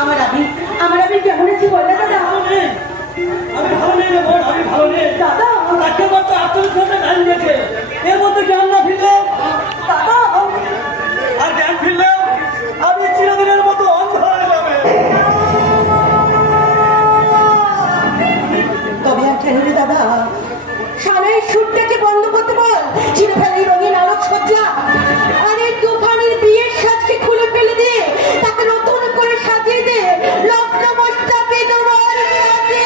আমার আবির কেমন আছে বললে দাদা? আমি ভালো নেই রে বোন, আমি ভালো নেই দাদা। একেবারে তো 48 ঘন্টা জ্ঞান দিয়েছে, এর মধ্যে জ্ঞান না ফিরলে দাদা আর জ্ঞান ফিরলে আমি চিরদিনের মতো অন্ধ হয়ে যাবে। তবে আর কেন রে দাদা? সানের সুরটাকে বন্ধ করতে বল, চিনে ফেলে রঙিন আলোক সজ্জা, আর এই তুফানের বিয়ের সাজকে খুলে ফেলে দে, তাকে নতুন করে সাজিয়ে দে লগ্ন মণ্ডপে তোমার সাজে।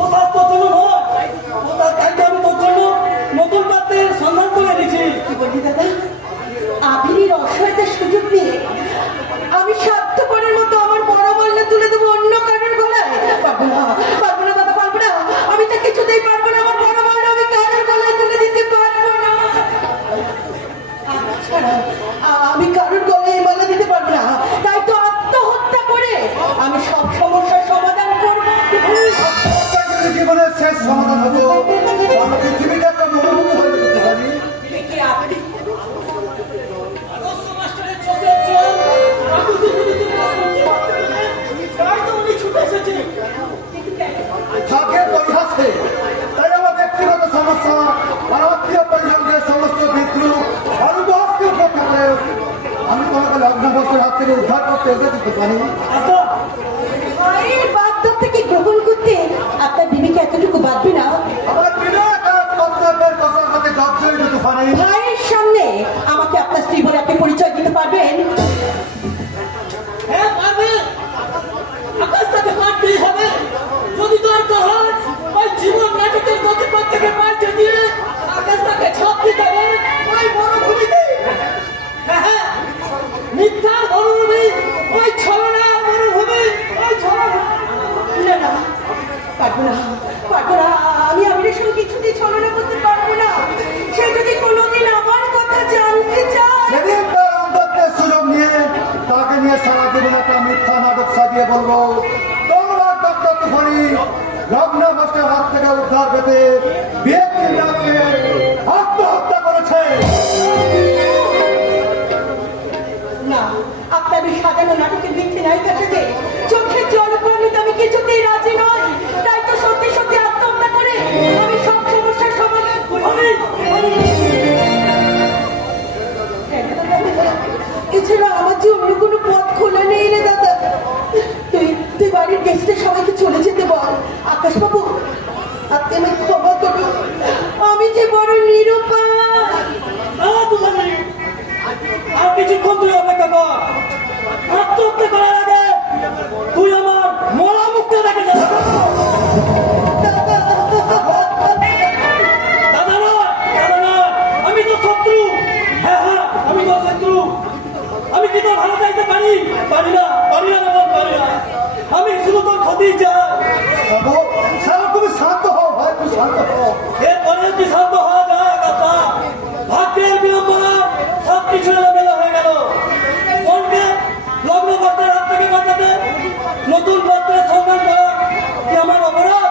ও তোর জন্য নয়, ও তার কাজটা আমি তোর জন্য নতুন পাত্রের সন্ধান করে দিচ্ছি। কি বললি দাদা? আবিরের অসহায়তার সুযোগ নিয়ে আমি স্বার্থপরের মতো আমার বড় মাল্লা তুলে দেবো অন্য কারোর গলায়? পারবো না, পারবো না দাদা, পারবো না। আমি তা কিছুতেই পারবো না। আমার বড় মাল্লা আমি কারোর গলায় তুলে দিতে পারবো না। ছাড়া আমি কারোর গলায় মালা দিতে পারবো না। তাই তো আত্মহত্যা করে আমি সব সমস্যার সমাধান করবো। জীবনের শেষ সমাধান হতো পৃথিবীটা একটা মনোমুখী হয়ে যেতে পারি। ভাগ্যের পরিহাসে তাই আমার ব্যক্তিগত সমস্যা আর আত্মীয় পরিজনদের সমস্ত বিদ্রুপ অনুভবকে উপেক্ষা করে আমি তোমাকে লগ্নবস্তের হাত থেকে উদ্ধার করতে এসেছি পারি। মায়ের বাগদত্ত থেকে গ্রহণ করতে আপনার বিবেকে এতটুকু বাঁধবে না? আমার বিরাট এক কর্তব্যের কথার সাথে জর্জরিত তুফানি। ভাইয়ের সামনে আমাকে আপনার স্ত্রী বলে আপনি পরিচয় দিতে পারবেন? হ্যাঁ পারবে, আকাশ তাকে পারতেই হবে। যদি দরকার হয় ওই জীবন নাটকের গতিপথ থেকে পাল্টে দিয়ে আকাশ তাকে ছাপ দিতে হবে ওই মরুভূমিতে। হ্যাঁ, মিথ্যার মরুভূমি, ওই ছলনার মরুভূমি, ওই ছলনা। না না, পারবো না, পারবো না। আমি আমিরের সঙ্গে কিছুতেই ছলনা করতে পারবো না। সে যদি কোনোদিন আমার কথা জানতে চায়, সেদিন তার অন্তর্যের সুযোগ নিয়ে তাকে নিয়ে সারা জীবন একটা মিথ্যা নাটক সাজিয়ে বলবো তোমরা ডক্টর তুফানি লগ্নবস্তের হাত থেকে উদ্ধার পেতে বিয়ের ডাকে আত্মহত্যা করেছে। না, আপনার ওই সাজানো নাটকের মিথ্যে নায়িকা থেকে চোখে জল পড়লে আমি কিছুতেই রাজি নই। তাই তো সত্যি সত্যি আত্মহত্যা করে আমি সব সমস্যার সমাধান করি। এছাড়া আমার যে অন্য কোনো পথ খোলা নেই রে দাদা। তুই বাড়ির গেস্টে সবাইকে চলে যেতে বল। আকাশ বাবু, আপনি আমায় ক্ষমা করুন, আমি যে বড় নিরুপায়। আর কিছুক্ষণ তুই অপেক্ষা কর। আত্মহত্যা করার আগে তুই আমার মরা মুখটা দেখে যা। দাদা নয়, দাদা নয়, আমি তো শত্রু। হ্যাঁ হ্যাঁ, আমি তো শত্রু। আমি কি তোর ভালো চাইতে পারি? পারি না, পারি না, পারি না। আমি শুধু তোর ক্ষতি চাই। তুমি শান্ত হও ভাই, তুমি শান্ত হও। এরপরে কি শান্ত হওয়া যায়? কথা ভাগ্যের বিড়ম্বনা সবকিছু এলোমেলো হয়ে গেল। কোনকে লগ্ন পাত্রের হাত থেকে বাঁচাতে নতুন পাত্রের সন্ধান করা কি আমার অপরাধ?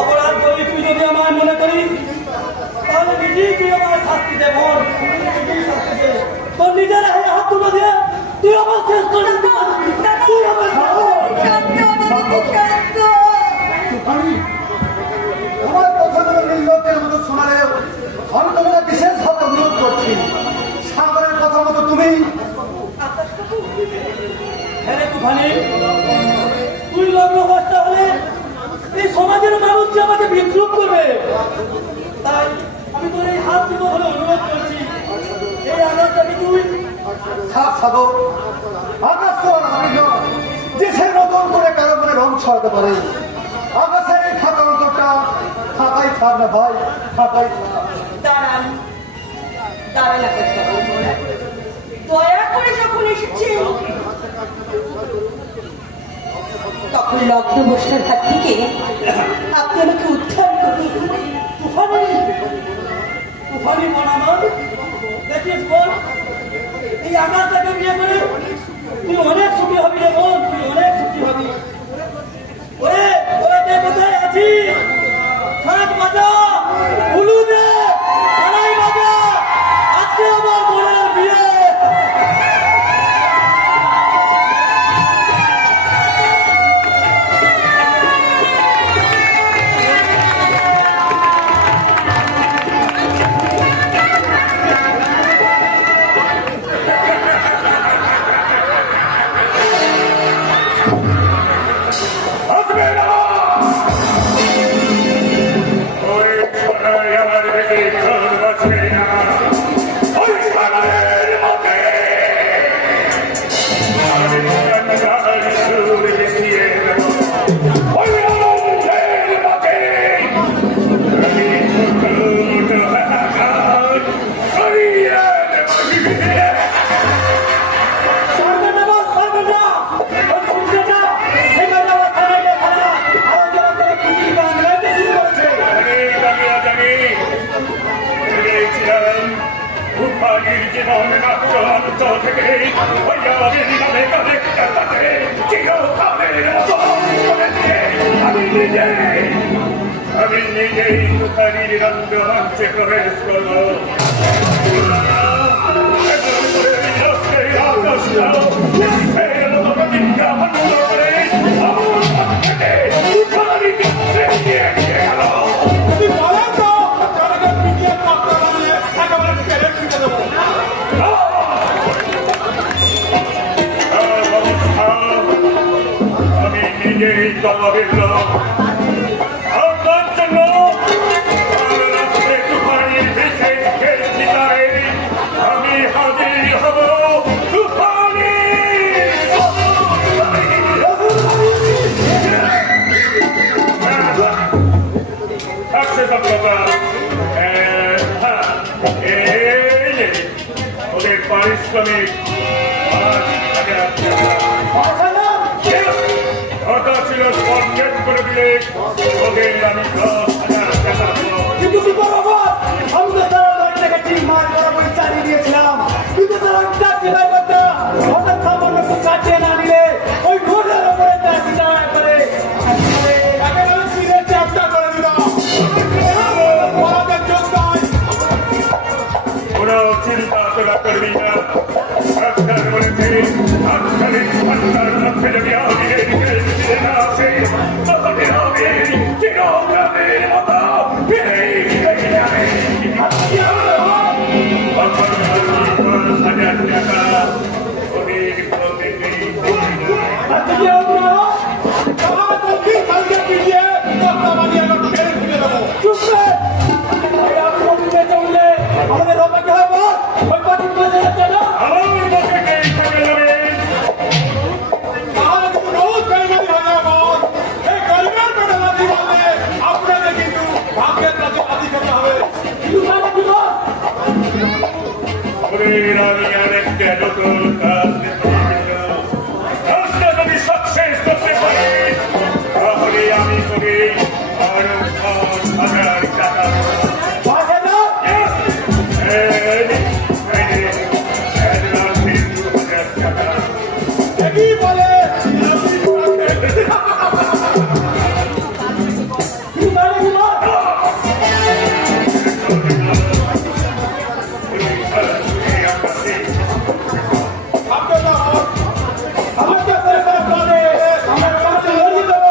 অপরাধ করি তুই যদি আমার মনে করিস তাহলে নিজেই তুই আমার শাস্তি দে বোন, নিজেই শাস্তি দে। তোর নিজের হাত তুলে দিয়ে তুই আমার শেষ করে দিতে পারবি। তুই আমার তুফানি, আমার কথাগুলো নির্লজ্জের মতো শোনালেও আমি তোমাকে বিশেষভাবে অনুরোধ করছি সাগরের কথা মতো তুমি হ্যাঁ রে তুফানি, তুই লগ্ন বস্তা হলে এই সমাজের মানুষ যে আমাকে বিদ্রুপ করবে। তাই আমি তোর এই হাত দুটো হলে অনুরোধ করছি, এই আঘাতটাকে তুই থাক সাগর। আকাশ তো আর আমি নয় যে সে নতুন করে কারো মনে রং ছড়াতে পারে। আকাশের এই ফাঁকা অন্তরটা ফাঁকাই থাক না ভাই, ফাঁকাই থাক। দাঁড়ান, দাঁড়ান আকাশ বাবু। দয়া করে যখন এসেছে তখন লগ্ন বসার হাত থেকে আপনি আমাকে উদ্ধার করুন। তুফানি, তুফানি বোন আমার, দেখিস বোন, এই আকাশটাকে বিয়ে করে তুই অনেক সুখী হবি রে বোন, তুই অনেক সুখী হবি। ওরে ওরা কে কোথায় আছিস? শাঁখ বাজা, উলু দে, সানাই বাজা, আজকে আমার বোনের জীবন নাট্য থেকে হইয়া নামে কানে কাটে চিরকালের মতো করে দিয়ে আমি নিজেই তুখারির রঙ্গ মঞ্চে প্রবেশ করব তুমি বলেন তো জনগণ পিটিয়ে পাত্র বানিয়ে একেবারে ফেলে ছুটে দেবো আমি নিজেই তলবের লোক আপনার জন্য তুফানির বিশেষ খেলছিলারে আমি হাজির হব তুফানি ওদের পারিশ্রমিক কথা ছিল কনভেট করে দিলে ওদের আমি 10,000 টাকা দেবো। কিন্তু কি করবো আমি তো তারা বাড়ি থেকে ঠিক মার বরাবর চালিয়ে দিয়েছিলাম কিন্তু তারা চাকরি বাই করতে হঠাৎ সামান্য একটু কাটিয়ে না নিলে ওই ঘোড়ার উপরে চাকরিটা করে একেবারে সিরে চাপটা করে দিল পড়াতে যোগ নয় কোনো চিন্তা তোরা করবি না ডাক্তার বলেছে আজকালের সন্তার মধ্যে যদি আমি এদিকে না আসে তখন আমি চিরকালের মতো ফিরে যাবে তখন আমি 10,000 টাকা ওদের প্রতিটি আজকে আমরা আমার তো কালকে পিটিয়ে কথা বানিয়ে ফেলে ছুটে দেবো চুপ আমি বলতে চাইলে আমাদের রবাকে হবে ওই পার্টি করে যাচ্ছে না আমার পক্ষে কে থাকে যাবে তাহলে কিন্তু রোজ গাড়ি হয়ে যাবে এই গরিবের পেটে লাঠি মারলে আপনাদের কিন্তু ভাগ্যের কাছে লাঠি খেতে হবে কিন্তু মানে কি বল ওদের আমি আরেকটা নতুন কাজ কাজটা যদি সাকসেস করতে পারি তাহলে আমি করি আরো 10,000 টাকা ভাষা না একই বলে কি মানে কি বল আপনারা আমাকে করে বলে আমরা কাছে লড়িয়ে দেবো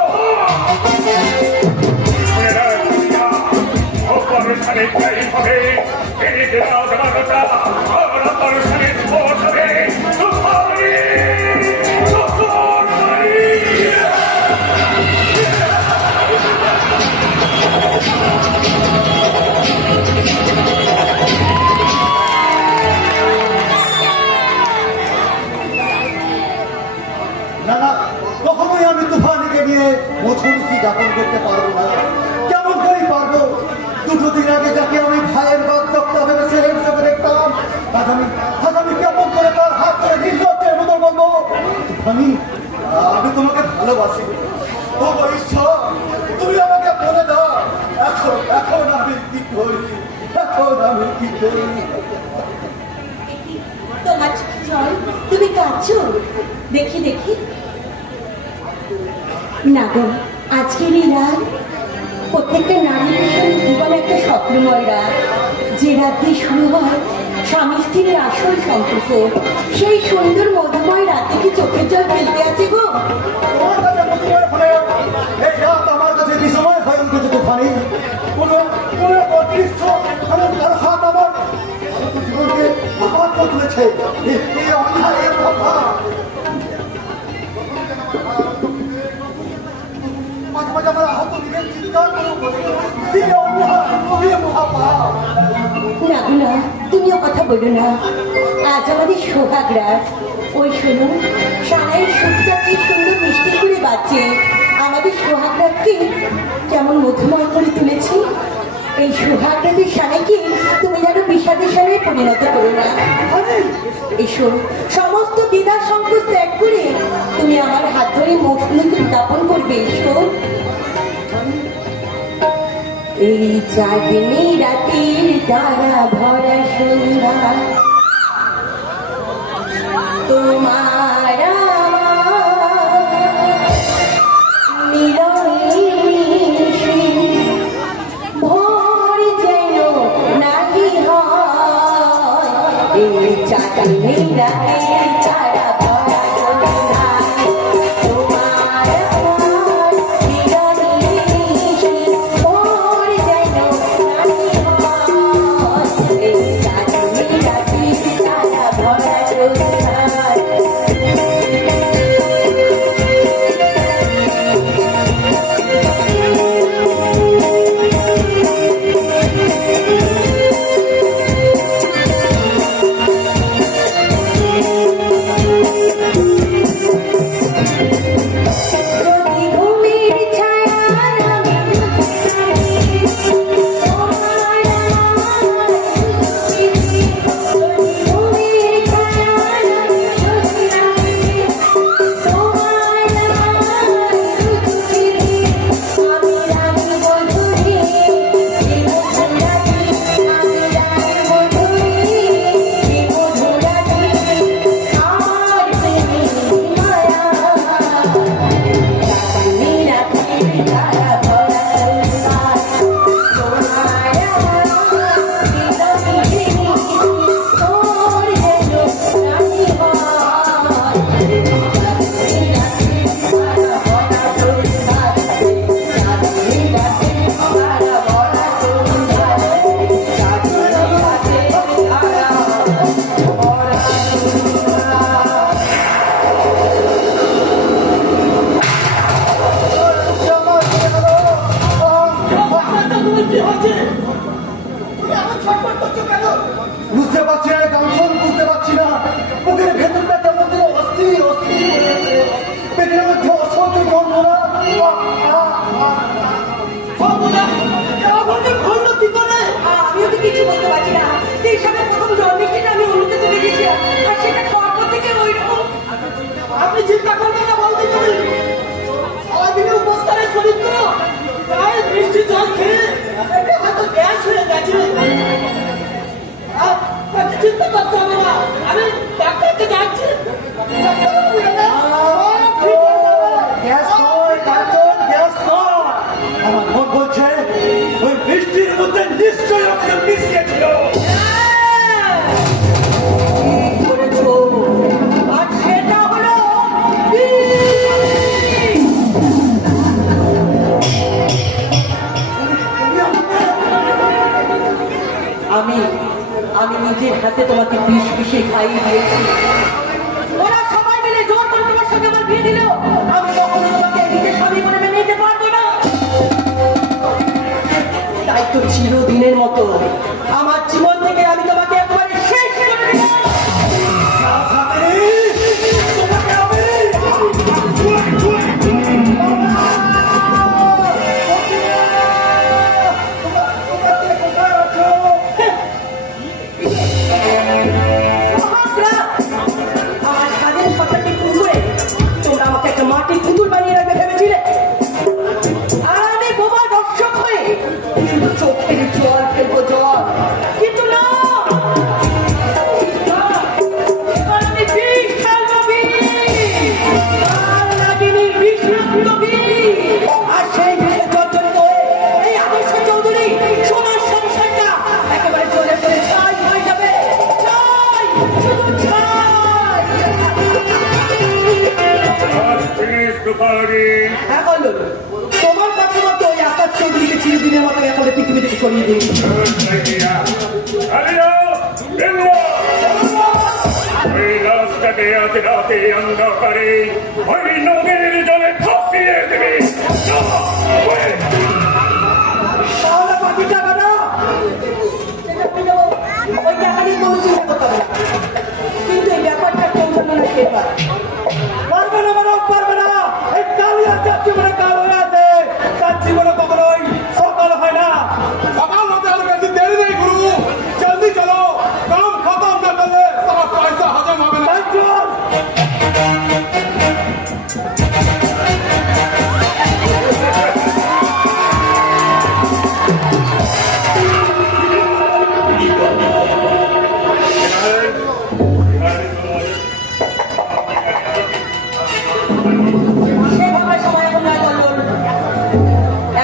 না না কখনোই আমি তুফানিকে নিয়ে মধুমুখী যাপন করতে পারবো না কেমন করেই পারবো দুটো দিন আগে যাকে আমি ভাইয়ের বাগদত্তা ভেবেছে হিসেবে দেখতাম আজ আমি কেমন করে তার হাত ধরে নির্লজ্জের মতো বলবো তুফানি আমি তোমাকে ভালোবাসি ও ঈশ্বর তুমি আমাকে বলে দাও এখন আমি কি করি এখন আমি কি করি তোমার চোখে জল তুমি কাঁদছো দেখি দেখি না গো আজকের এই রাত প্রত্যেকটা নারী ভীষণ জীবন একটা স্বপ্নময় রাত যে রাত দিয়ে শুরু হয় স্বামী স্ত্রীর আসল সম্পর্ক সেই সুন্দর মধুময় রাতে কি চোখের জল ফেলতে আছে গো তোমার কাছে মধুময় হলে এই রাত আমার কাছে বিষময় হয়ে উঠেছে তুফানি কোনো অদৃশ্য তার হাত আমার জীবনকে আহত তুলেছে এই অন্যায়ের কথা মাঝে মাঝে আমার আহত দিকে চিৎকার করে বলে এই অন্যায় এই মহাপাপ না গো না তুমিও কথা বলো না আজ আমাদের সোহাগ রাত ওই শোনো সারাই সুখটা কি সুন্দর মিষ্টি করে বাজছে আমাদের সোহাগ রাতকে কেমন মধুময় করে তুলেছি এই সোহাগ রাতের সারাইকে তুমি যেন বিষাদের সারায় পরিণত করো না এসো সমস্ত দ্বিধা সংকোচ ত্যাগ করে তুমি আমার হাত ধরে মৌসুমীকে উদ্যাপন করবে এসো এই চাঁদনি রাতের তারা ভরা সন্ধ্যা এই চাঁদনি রাতে তারা ভরা সন্ধ্যায় তোমার আমার মিলনে ওর যেন রানী হয়। এই চাঁদনি রাতে তারা ভরা সন্ধ্যায় ঘুমের ছায়া নামে তোমার ঘুমের ছায়া নামে তোমার আমি রানী বধূরে আমি রানী বধূরে আমার প্রেমী মায়া তারা ভরা তোর যেন রানী তুমি কি হয়েছে? তুমি এমন ছটফট করছো কেন? বুঝতে পারছি না কাঞ্চন, বুঝতে পারছি না বুকের ভেতরটা কেমন যেন অস্থির অস্থির হয়ে আছে। পেটের মধ্যে অসহ্য যন্ত্রণা। সর্বনাশ! এমন যে ঘটলো কি করে? আমিও তো কিছু বলতে পারছি না। সেই সাথে প্রথম জন্মিষ্টিটা আমি অনুতে চলে গেছিলাম আর সেটা খাওয়ার পর থেকে ওই রকম আপনি চিন্তা করবেন না বলতে তুমি সারাদিনের উপস্থানের শরীর তো প্রায় বৃষ্টি জল খেয়ে এটা হয়তো গ্যাস হয়ে গেছে। আপনি চিন্তা করতে হবে না, আমি ডাক্তারকে যাচ্ছি। গ্যাস নয় কাঞ্চন, গ্যাস নয়। আমার মন বলছে ওই বৃষ্টির মধ্যে নিশ্চয়ই আমাকে মিশিয়েছিল। ঠিক করেছো। আর সেটা হলো আমি আমি নিজের হাতে তোমাকে বিষ বিষে খাইয়ে দিয়েছি। ওরা সবাই মিলে জোর করে তোমার সঙ্গে আমার বিয়ে দিল। আমি কখনো তোমাকে নিজের স্বামী করে মেনে নিতে পারবো না। তাই তো চিরদিনের মতো আমার জীবন থেকে আমি তোমাকে একেবারে শেষ করে দিলাম। আমার স্বাধীন সত্তাকে পুকুরে তোমরা আমাকে একটা মাটির পুতুল বানিয়ে রাখবে ভেবেছিলে। আর আমি বোমা দর্শক হয়ে শুধু চোখের জল ফেলবো জল। কিন্তু না, এবার আমি বিষ ঢালবো বিষ। আর লাগিনি বিষ রক্ত বিষ। আর সেই বিষে জর্জরিত হয়ে এই আদর্শ চৌধুরী সোনার সংসারটা একেবারে চলে চলে ছাই হয়ে যাবে। ছাই, শুধু ছাই। এখন তোমার কথা মতো ওই আকাশ চৌধুরীকে চিরদিনের মতো এখন পৃথিবী থেকে সরিয়ে দিই। রাতে অন্ধকারে ওই নদীর জলে ফাঁসিয়ে দেবে। তাহলে বাকি টাকাটা ওই টাকা নিয়ে কোনো চিন্তা করতে হবে না। কিন্তু এই ব্যাপারটা কেউ যেন না টের পায়। পারবে না ম্যাডাম, পারবে না। এই কালিয়া যার জীবনে কাল হয়ে আছে, তার জীবনে কখনোই সকাল হয় না। সকাল হতে আর বেশি দেরি নেই গুরু, জলদি চলো, কাম খতম না করলে সারা পয়সা হজম হবে না। তাই চল। সেভাবে সময় এখন নয় বলল।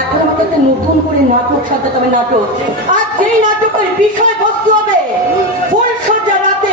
এখন আমাকে একটা নতুন করে নাটক সাজাতে হবে, নাটক। আর যেই নাটকের বিষয়বস্তু হবে ফুলসজ্জা রাতে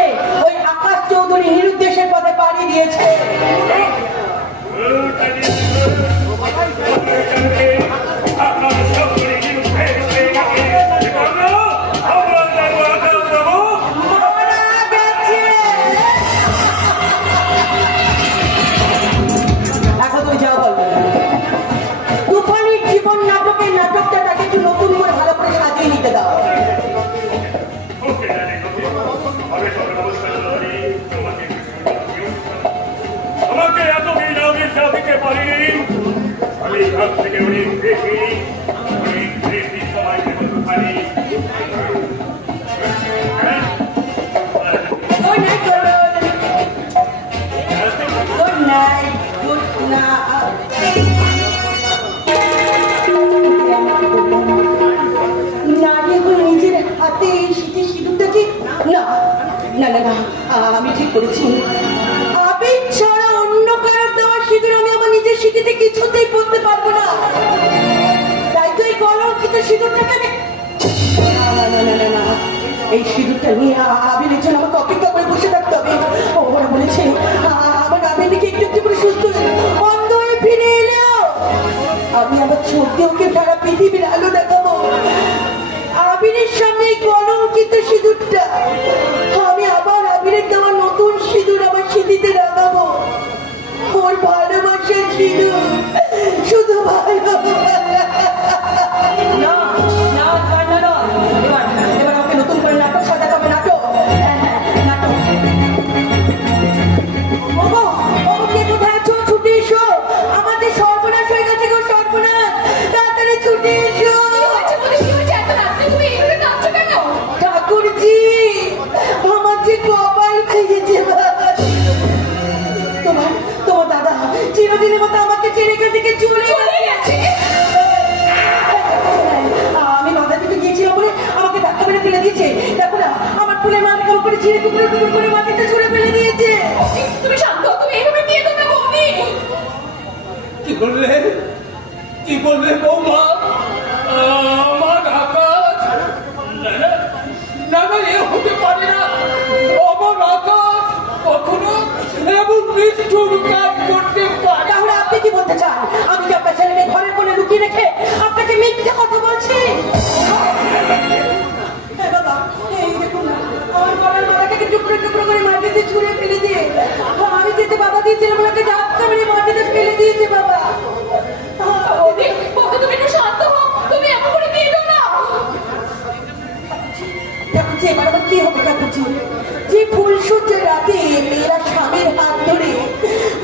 good night good night good নারী এখন নিজের হাতে এই শীতের সিঁদুরটাকে না না না না আমি ঠিক করেছি আবেগ ছাড়া অন্য কারোর দেওয়া সিঁদুর আমি আমার নিজের সিঁথিতে কিছুতেই পড়তে পারবো না তাই তো এই কলঙ্কিত সিঁদুরটাকে আমি না না না না না এই সিঁদুরটা নিয়ে আবিরের জন্য আমাকে অপেক্ষা করে বসে থাকতে হবে ওরা বলেছে আমার আবির নাকি একটু একটু করে সুস্থ হয়ে অন্ধ হয়ে ফিরে এলেও আমি আমার চোখ দিয়ে ওকে সারা পৃথিবীর আলো দেখাবো আবিরের সামনে এই কলঙ্কিত সিঁদুরটা আমি আবার আবিরের দেওয়া নতুন সিঁদুর আমার সিঁথিতে লাগাবো ওর ভালোবাসার সিঁদুর শুধু ভালোবাসা না না কান্না নয় এবার আমাকে নতুন করে নাটক সাজাতে হবে নাটক নাটক ওগো কে কোথায় আছো ছুটে এসো আমাদের সর্বনাশ হয়ে গেছে গো সর্বনাশ তাড়াতাড়ি ছুটে এসো ঠাকুরজি আমার যে কপাল ভেঙেছে তোমার দাদা চিরদিনের মতো আমাকে ছেড়ে থেকে চলে গেছে আমি বাধা দিতে গিয়েছিলাম বলে আমাকে ধাক্কা মেরে ফেলে দিয়েছে দেখো না আমার ফুলের মাথার উপরে ছিঁড়ে টুকরো টুকরো করে মাটিতে ছুঁড়ে ফেলে দিয়েছে তুমি শান্ত তুমি এইভাবে দিয়ে তোমরা বৌদি কি বললে বৌমা আমার আকাশ না না না না এ হতে পারে না আমার আকাশ কখনো এমন নিষ্ঠুর কাজ করতে পারে তাহলে আপনি কি বলতে চান আমি কি আপনার ছেলেকে ঘরের কোণে লুকিয়ে রেখে আপনাকে মিথ্যে কথা বলছি হ্যাঁ বাবা এই দেখুন না আমার গলার মালাটাকে টুকরো টুকরো করে মাটিতে ছুঁড়ে ফেলে দিয়ে আমি যেতে বাবা দিয়েছিলাম ওনাকে ধাক্কা মেরে মাটিতে ফেলে দিয়েছে বাবা তুমি একটু শান্ত হও তুমি এমন করে দিয়ে দাও না দেখুন যে এবার আমার কি হবে কাকুজি যে ফুলসজ্জার রাতে মেয়েরা স্বামীর হাত ধরে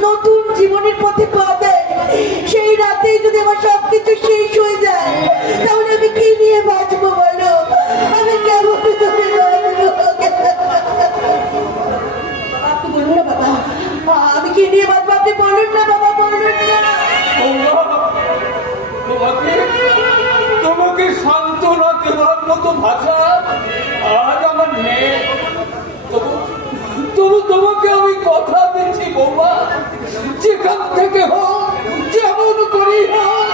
নতুন জীবনের পথে পা দেয় সেই রাতেই যদি আমার সবকিছু শেষ হয়ে যায় তাহলে আমি কি নিয়ে বাঁচবো বলো আমি কেমন করে আপনি বলুন না বাবা আমি কি নিয়ে বাঁচবো আপনি বলুন না বাবা বলুন না তোমাকে সান্ত্বনা দেওয়ার মতো ভাষা আজ আমার নেই তবু তোমাকে আমি কথা দিচ্ছি বৌমা যেখান থেকে হোক যেমন করি হোক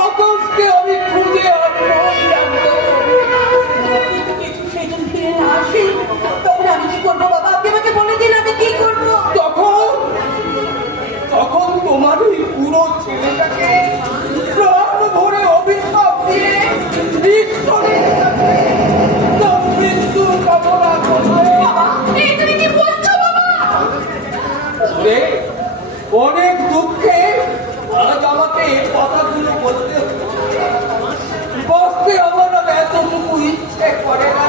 আকাশকে আমি খুঁজে আনবো সেই জন্য ফিরে না আসি তখন আমি কি করবো বাবা আপনি আমাকে বলে দিন আমি কি করবো তখন তোমার ওই পুরো ছেলেটাকে প্রাণ ভরে অভিশাপ দিয়ে ঈশ্বরের কাছে তার মৃত্যুর কামনা করবে তুমি কি বলছো বাবা ওরে, অনেক দুঃখে আজ আমাকে এই কথাগুলো বলতে বসতে আমার আর এতটুকু ইচ্ছে করে না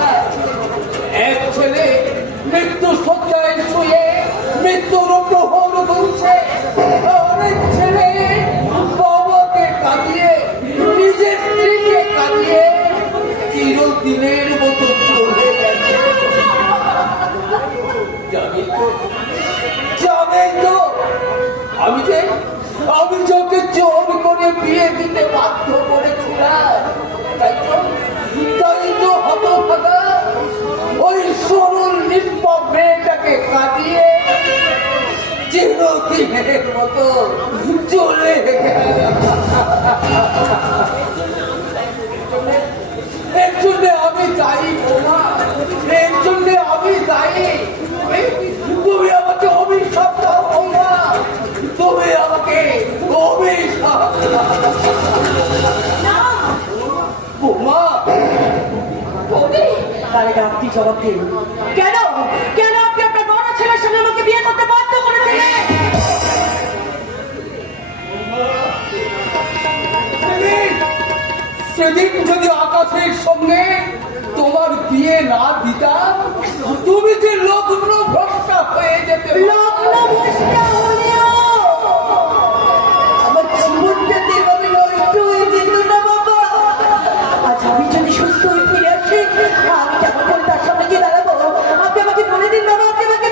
এক ছেলে মৃত্যু শয্যায় শুয়ে মৃত্যুর প্রহর গুনছে অনেক ছেলে বাবাকে কাঁদিয়ে নিজের স্ত্রীকে কাঁদিয়ে চিরদিনের মতো চলে গেছে জানেই তো আমি যাকে জোর করে বিয়ে দিতে বাধ্য করেছিলাম তাই তো হতভাগা ওই সরল নিষ্পাপ মেয়েটাকে কাটিয়ে চিরদিনের মতো চলে গেল এর জন্য আমি দায়ী বোমা এর জন্য আমি দায়ী তুমি আমাকে অভিশাপ দাও বোমা তুমি আমাকে অভিশাপ বোমা তাহলে আপনি জবাব দিন কেন কেন আপনি আপনার বড় ছেলের সঙ্গে আমাকে বিয়ে করতে বাধ্য করেছিলেন সেদিন যদি আকাশের সঙ্গে তোমার বিয়ে না দিতাম তুমি যে লগ্ন ভ্রষ্টা হয়ে যেতে লগ্ন ভ্রষ্টা হলেও আমার জীবনটা যেভাবে নষ্ট হয়ে যেত না বাবা আজ আমি যদি সুস্থ হয়ে ফিরে আসি আমি কেমন করে তার সামনে গিয়ে দাঁড়াবো আপনি আমাকে বলে দিন বাবা আপনি আমাকে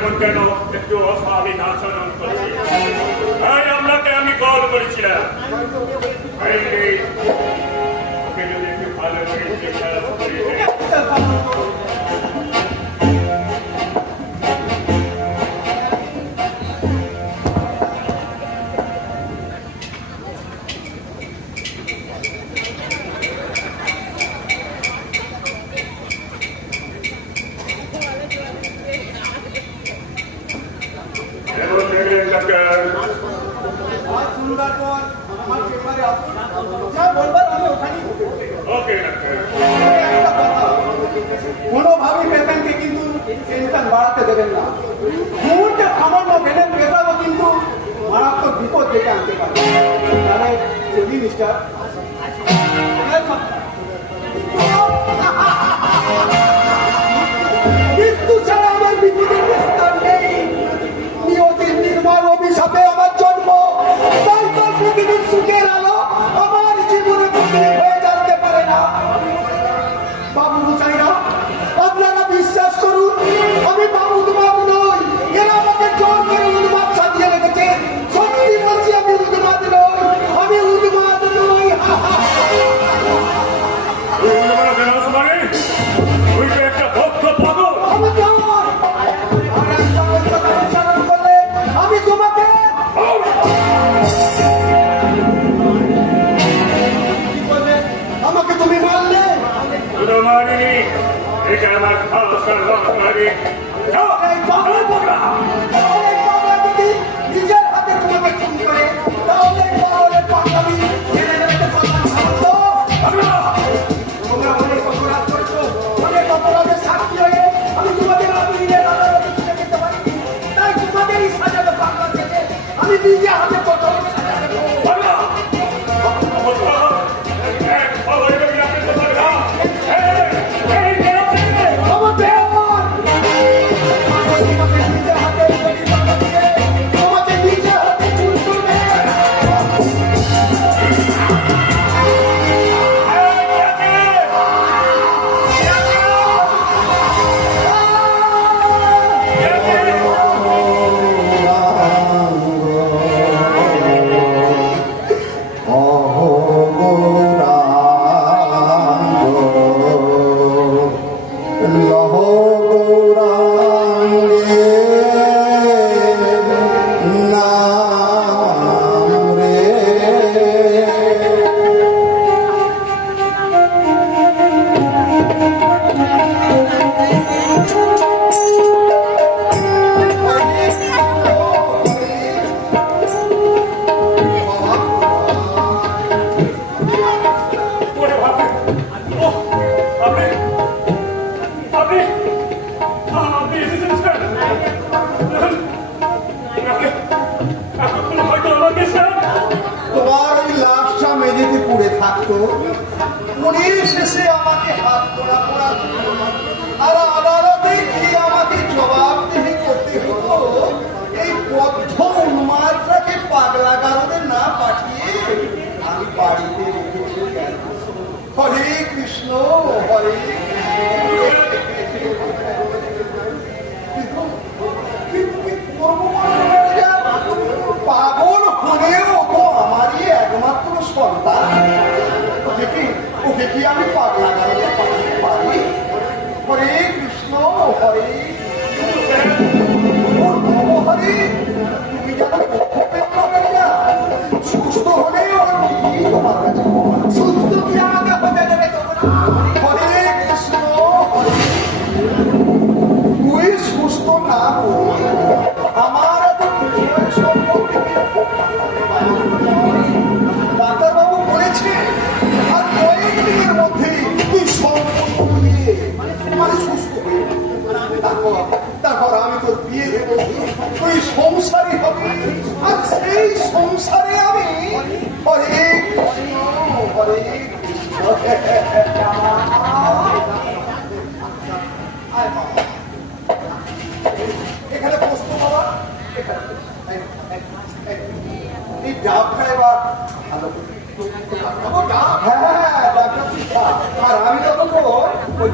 এমন কেন একটু অস্বাভাবিক আচরণ করছে? তাই আপনাকে আমি কল করেছিলাম। ওকে যদি একটু ভালো করে জিজ্ঞাসা করে দেন। এমন দেখলেন ডাক্তার? আর শুনবার পর আমার পেপারে আসুন, যা বলবার আমি ওখানেই বলবো। ওকে ডাক্তার। একটা কথা, কোনোভাবেই পেশেন্টকে কিন্তু টেনশন বাড়াতে দেবেন না। মুহূর্তে সামান্য ভেনের পেশাবও কিন্তু মারাত্মক বিপদ ডেকে আনতে পারে। তাহলে যদি মিস্টার মৃত্যু ছাড়া আমার বিপদের স্থান নেই। নিয়তির নির্মল অভিশাপে আমার জন্ম, তাই তো পৃথিবীর সুখের আলো আমার জীবনে প্রতিদিন হয়ে জানতে পারে না। বাবু মুসাইরা, আপনারা বিশ্বাস করুন, আমি বাবু বাবু নই। এরা আমাকে জোর করে উন্মাদ সাজিয়ে রেখেছে। সত্যি বলছি, আমি উন্মাদ নই, আমি উন্মাদ নই। ওই উন্মাদ বেনাস মানে? ওই তো একটা ভক্ত পাগল। আমি কেমন? আর একটা কথা উচ্চারণ করলে আমি তোমাকে কি বললে? আমাকে তুমি মারলে? শুধু মারিনি, এটা আমার খালসার রক্তারি। এই পাগলা যদি নিজের হাতে তোমাকে খুন করে, তাহলে এই পাগলের পাগলামি জেনে রাখতে পারলাম সামর্থ্য। তোমরা অনেক অপরাধ করেছো, অনেক অপরাধের সাক্ষী হয়ে আমি তোমাদের আপিলের আদালতে তুলে দিতে পারিনি। তাই তোমাদেরই সাজাতে পাগলা থেকে আমি নিজে হাতে কঠোর সাজা দেবো। এক খবরে আমি রাখতে পারি না। এই কেন? আমার দেওয়ার আমি তোমাকে নিজে হাতে তৈরি করে দিয়ে তোমাকে নিজে হাতে খুন করবে। ওরে বাপরে! ওহ, আপনি আপনি আপনি এসেছেন স্যার? এখন হয়তো আমাকে স্যার তোমার ওই লাশটা মেঝেতে পুড়ে থাকতো, পুলিশ এসে আমাকে হাত পোড়া পোড়া দিত। আর আদালতে গিয়ে আমাকে জবাবদিহি করতে হতো এই বদ্ধ উন্মাদটাকে পাগলা গারদে না পাঠিয়ে আমি বাড়িতে রেখেছি কেন? হরে কৃষ্ণ, হরে পাগল হলেও তো আমারই একমাত্র সন্তান। ওকে কি আমি পাগলা গাড়িতে পাঠাতে পারি? হরে কৃষ্ণ, হরে হরে। তুমি যেন সুস্থ হলেও আমি তোমার কাছে সুস্থ কি আমাকে হতে দেবে তোমরা? হরে কৃষ্ণ, হরে। তুই সুস্থ না হলে আমার এত সম্পর্কে ডাক্তারবাবু বলেছে আর কয়েকদিনের মধ্যে তুই সম্পর্ক নিয়ে মানে সুস্থ হয়ে তারপর আমি তোর বিয়ে দেবো, তুই সংসারী হবে। আর সেই সংসারে আমি হরে কৃষ্ণ, হরে কৃষ্ণ। এখানে বসতো বাবা, এখানে এই ডাবটা এবার ভালো করে হ্যাঁ ডাবটা ঠিকঠাক। আর আমি যখন ওই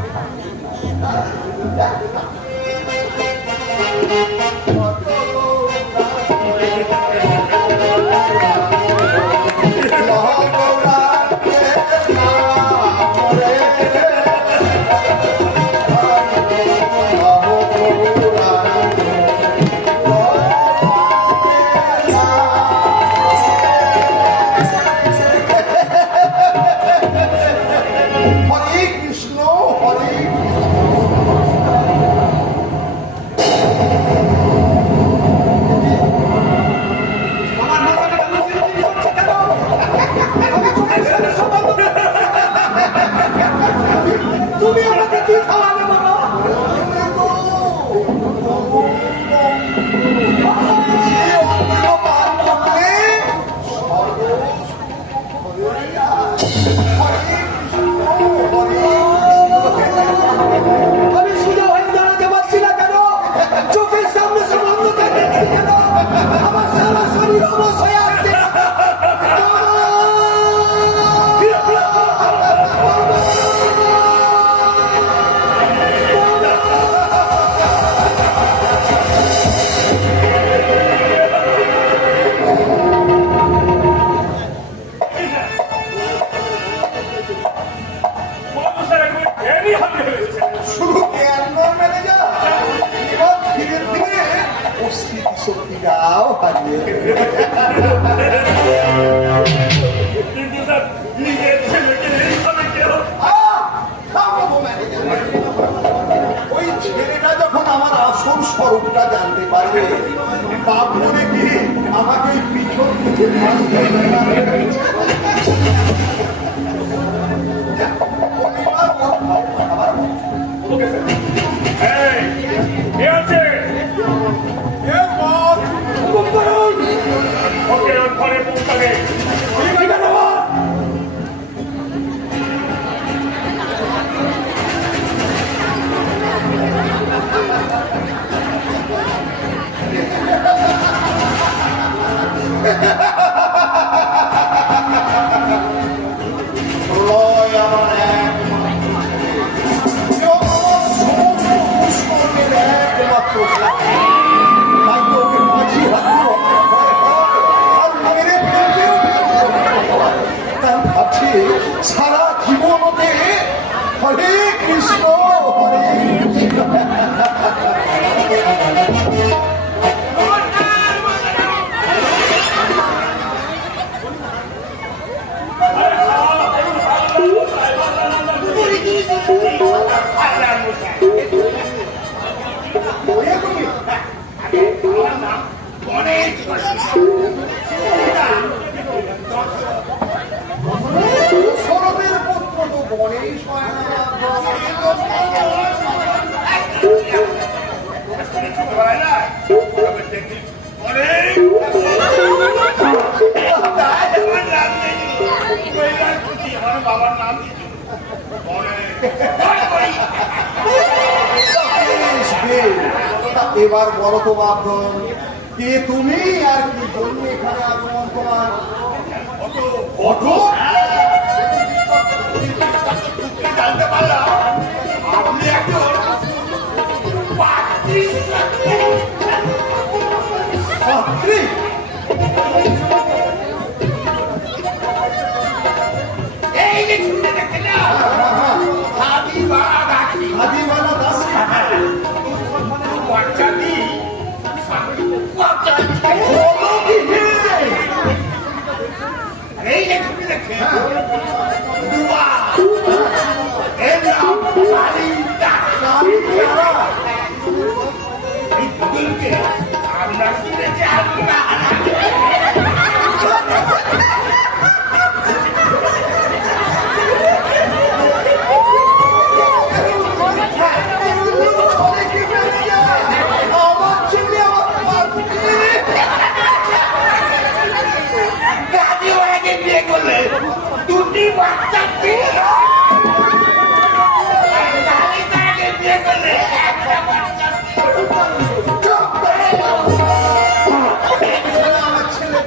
আমি সোজা হয়ে দাঁড়াতে পারছি না কেন? চোখের সামনে সব অন্ধকার দেখছি কেন? আমার সারা শরীর অবশ হয়ে আসছে। মানুষের এখন জ্ঞানই হারিয়ে ফেলেছে। শুধু জ্ঞান নয় ম্যানেজার, এবার ধীরে ধীরে ওর স্মৃতিশক্তিটাও হারিয়ে ফেলবে। কিন্তু স্যার নিজের ছেলেকে এইভাবে কেউ থামো ম্যানেজার। ওই ছেলেটা যখন আমার আসল স্বরূপটা জানতে পারবে, বাপ মনে কি আমাকে ওই পিছন থেকে মারতে হবে না? পরিবার ওর আমার ওকে স্যার এই কে আছে Yes, boss. হুকুম করুন। ওকে ওর ঘরে পৌঁছাবে ঠিকানা বল। প্রলয় আমার একমাত্র ছেলে। কেউ আমার সমস্ত দুষ্কর্মের একমাত্র সাথী। তাই তো ওকে মাঝি হাত দিয়ে অপরাধ হয় আর মেরে ফেলতেও হয়। তাই ভাবছি সারা জীবন ওকে হরে কৃষ্ণ হরে কৃষ্ণ। সরবের পুত্র তো গণেশ হয় না। ছোটবেলায় না ওকে দেখি অনেক আমার নাম নেই ওইবার খুশি আমার বাবার নাম দিয়েছিল অনেক বেশ, বেশ। তা এবার বলো তো বাপধন, কে তুমি আর কি জন্য এখানে আগমন তোমার? অটো জানতে পারলাম আপনি একজন পাত্রী। পাত্রী? এই যে ছুটে দেখতে না হাবিবালা দাসী হাদিওয়ালা দাস। বাচ্চা দি বাচ্চা বলো কি হে? এই যে ছুটে দেখতে দুয়া এর নাম কালিন্দা। কালিন্দা। এই দুজনকে আমরা শুনেছি আমরা আমার ছেলে আমার পাত্রী। গাড়িওয়ালাকে বিয়ে করলে দুটি বাচ্চা দিয়ে গাড়িটাকে বিয়ে করলে একটা বাচ্চা আমার ছেলে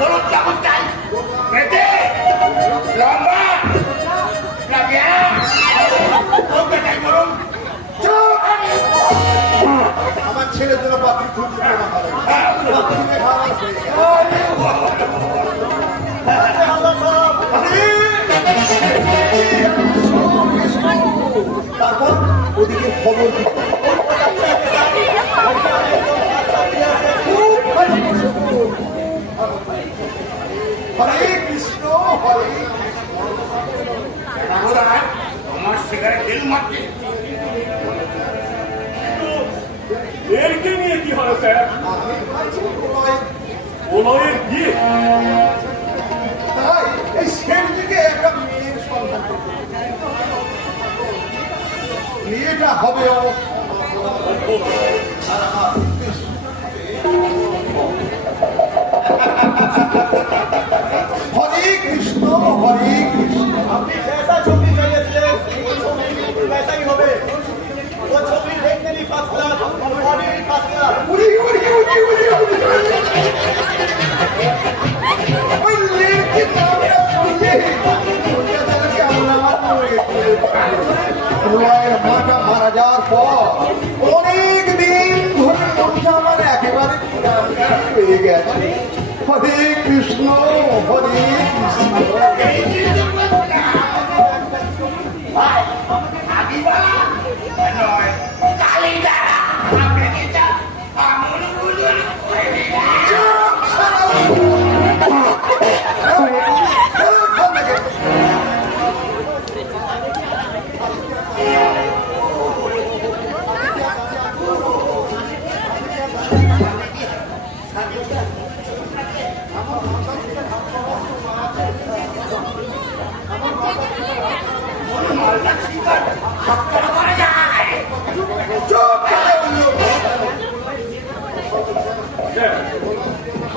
বলুন কেমন চাই বেটে লম্বা না বেড়া ওকে চাই বলুন আমার ছেলের জন্য পাত্রী খুঁজতে হবে। তারপর ওদিকে খবর দিত। হরে কৃষ্ণ হরে রাঘুরায় আমার সিগারেট তেল মারছে এরকে নিয়ে কি হয় স্যার ওলয়ের বিয়ে তাই এই সের দিকে একটা মেয়ের সন্ধান করতে। বিয়েটা হবে হরে কৃষ্ণ হরে কৃষ্ণ। আপনি जैसा ছবি চাইছিলেন वो ছবি बिल्कुल वैसा ही হবে। वो ছবি देखने नहीं फास्ट क्लास और बॉडी नहीं फास्ट क्लास। উড়ি উড়ি উড়ি উড়ি উড়ি ওই লেকে নামটা শুনলে ওটা তাহলে কেমন আমার মনে প্রলয়ের মাটা মারা যাওয়ার পর অনেক দিন ধরে মনটা আমার একেবারে হয়ে গেছে। হরে কৃষ্ণ হরে কৃষ্ণ।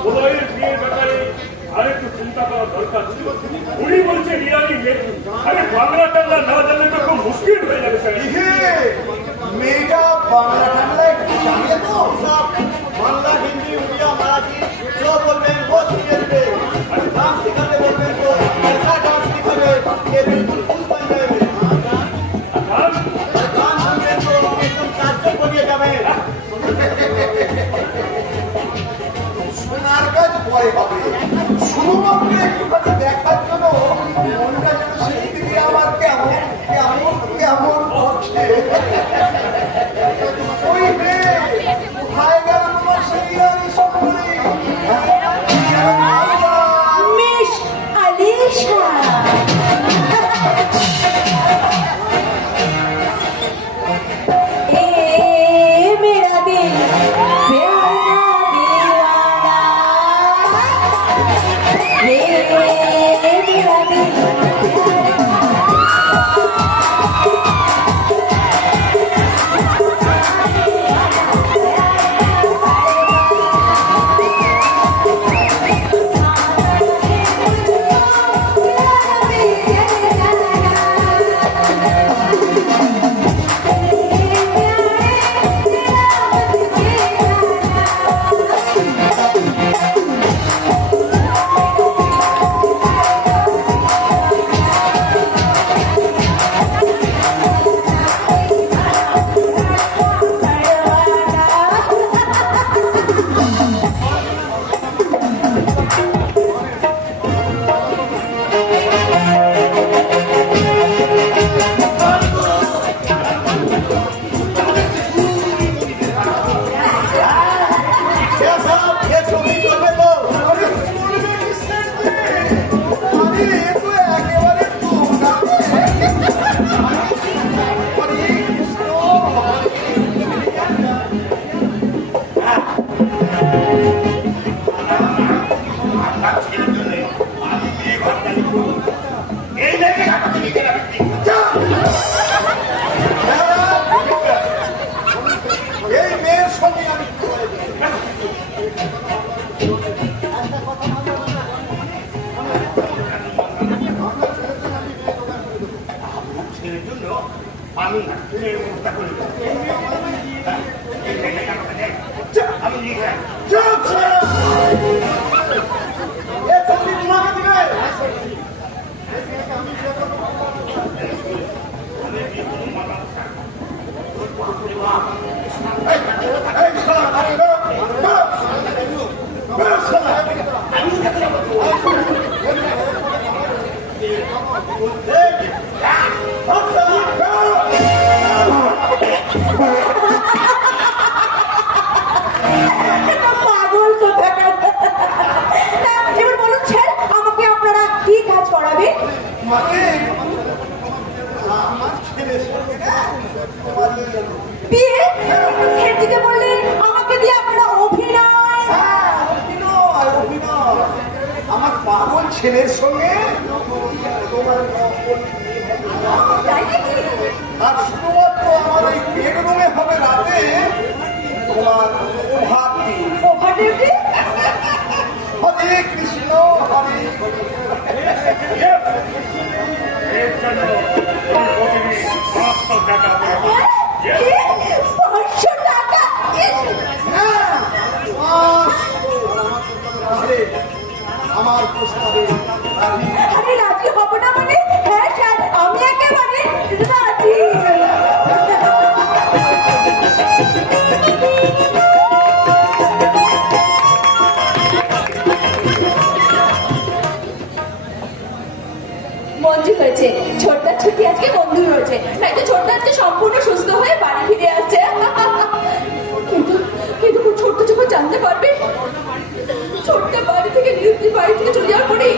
উদয়ের বিয়ের ব্যাপারে আরেকটু চিন্তা করা দরকার ছিল। উনি বলছে নিরানি মেয়ে, আরে বাংলা টাংলা না জানলে তো খুব মুশকিল হয়ে যাবে স্যার। মেয়েটা বাংলা টাংলা একটু জানে তো? सब बांग्ला हिंदी उड़िया मराठी जो बोलবেন वो सीखे देবে। डांस सिखाते बोलবেন तो ऐसा डांस सिखाবে कि बिल्कुल फुल बन जाएगा। গান गान सुनবেন तो एकदम काजल बनिए যাবে। সোনার কাজ পরে হবে, শুধুমাত্র একটুখানি দেখার জন্য মনটা যেন সেই দিকে আমার কেমন কেমন কেমন করছে। ওই মেয়ে কোথায় গেল তোমার সেই রানী সুন্দরী? মিস আলিশা ए मेरा दिल प्यारा दीवाना मेरा दिल ये सब ये ছবি চলবে তো আরে বলবে কি সেন্টে? আরে এ তো একেবারে তোমরা। হরে কৃষ্ণ হরে এই মেয়ের সঙ্গে আমি আমি ব্যবস্থা করে আমি নিয়ে যাই। ये ছবি তোমাকে দিবে। এই শালা, আরে বেরো, বেরো, বেরো শালা। পাগল কোথাকার। এবার বলুন স্যার আমাকে আপনারা কি কাজ করাবেন? মানে আমার ছেলের সঙ্গে না, বিয়ে স্যার দিকে বললেন আমাকে দিয়ে আপনারা অভিনয়। হ্যাঁ, অভিনয়, অভিনয়। আমার পাগল ছেলের সঙ্গে তোমার তাই নাকি? আর শুধুমাত্র বিউটি। হরে কৃষ্ণ হরে এর জন্য তুমি প্রতিদিন 500 টাকা করে পাও। Yes. 500 টাকা। হ্যাঁ, আরে, আমার প্রস্তাবে রাজি। আরে রাজি হব না মানে? হ্যাঁ স্যার, আমি একেবারে রাজি। মঞ্জু হয়েছে, ছোট্টার ছুটি আজকে বন্ধু হয়েছে, তাই তো ছোট্ট আজকে সম্পূর্ণ সুস্থ হয়ে বাড়ি ফিরে আসছে। কিন্তু কিন্তু ছোট্ট যখন জানতে পারবে ছোট্ট বাড়ি থেকে বাড়ি থেকে চলে যাওয়ার পরে